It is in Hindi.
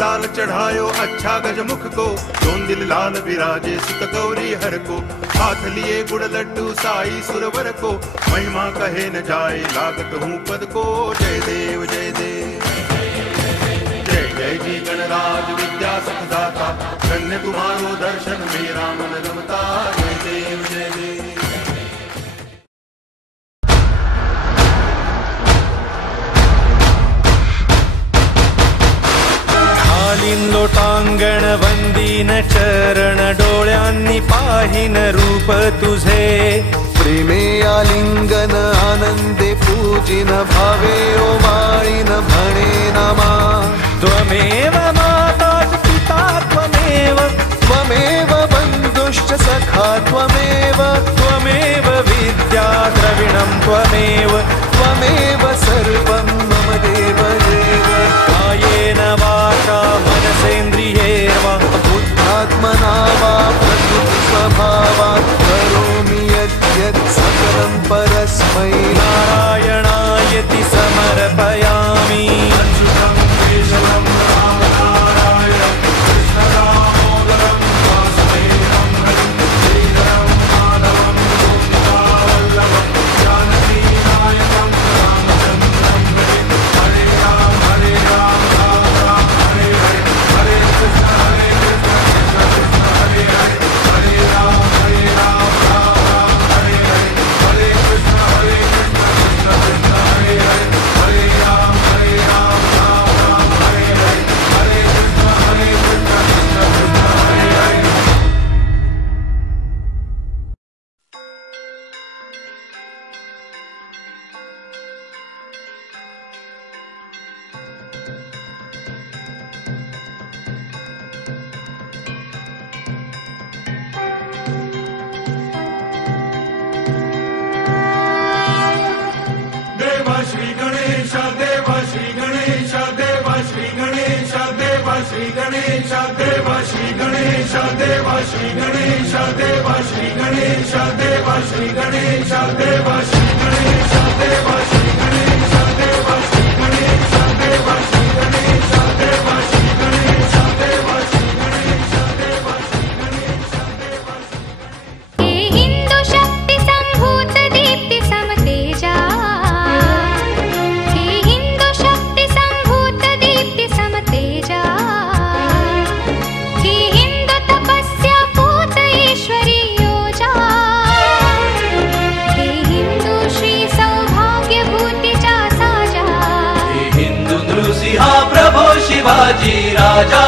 लाल चढ़ायो अच्छा गजमुख को, जोन दिल लाल विराजे सुत गौरी हर को। हाथ लिए गुड़ लड्डू साई सुरवर को, महिमा कहे न जाए लागत हूँ पद को। जय देव जय देव जय जय जी गणराज विद्या सुखदाता, धन्य तुम्हारो दर्शन मेरा मन रमता। जय देव जय देव। लोटांगण वंदीन चरण, डोळ्यांनी पाहिन रूप तुझे। प्रेमे आलिंगन आनंदे पूजिन, भावे ओवाळीन म्हणे नमा। त्वमेव माता पिता त्वमेव, त्वमेव बन्धुश्च सखा त्वमेव। त्वमेव विद्या द्रविणं त्वमेव, त्वमेव सर्वं मम देव देव। कायेन वाचा मनसेन्द्रियैर्वा, बुद्धात्मना वा प्रकृति स्वभावात्, करोमि यद्यत् सकलं परस्मै नारायणायति समर्पयामि। अच्युतं केशवं रामनारायणं कृष्णदामोदरं वासुदेवं हरिं, श्रीधरं माधवं गोपिकावल्लभं, जानकीनायकं रामचन्द्रं हरिं। हरे राम राम राम हरे हरे, हरे कृष्ण कृष्ण कृष्ण हरे हरे, हरे राम राम राम हरे हरे, हरे कृष्ण कृष्ण कृष्ण हरे हरे, हरे राम राम राम हरे हरे, हरे कृष्ण कृष्ण कृष्ण हरे हरे। देवा श्री गणेश देवा श्री गणेश देवा श्री गणेश देवा श्री गणेश देवा श्री गणेश देवा श्री गणेश देवा श्री गणेश देवा श्री गणेश देवा श्री गणेश देवा श्री गणेश देवा श्री गणेश देवा श्री गणेश देवा श्री गणेश देवा श्री गणेश देवा श्री गणेश देवा श्री। हे हिंदू शक्ति संभूत दीप्ति समतेजा, हे हिंदू शक्ति संभूत दीप्ति समतेजा, हे हिंदू तपस्या पूत ईश्वरी योजा, हे हिंदू श्री सौभाग्य भूतीचा साजा, हे हिंदू नृसिंहा प्रभो शिवाजी राजा।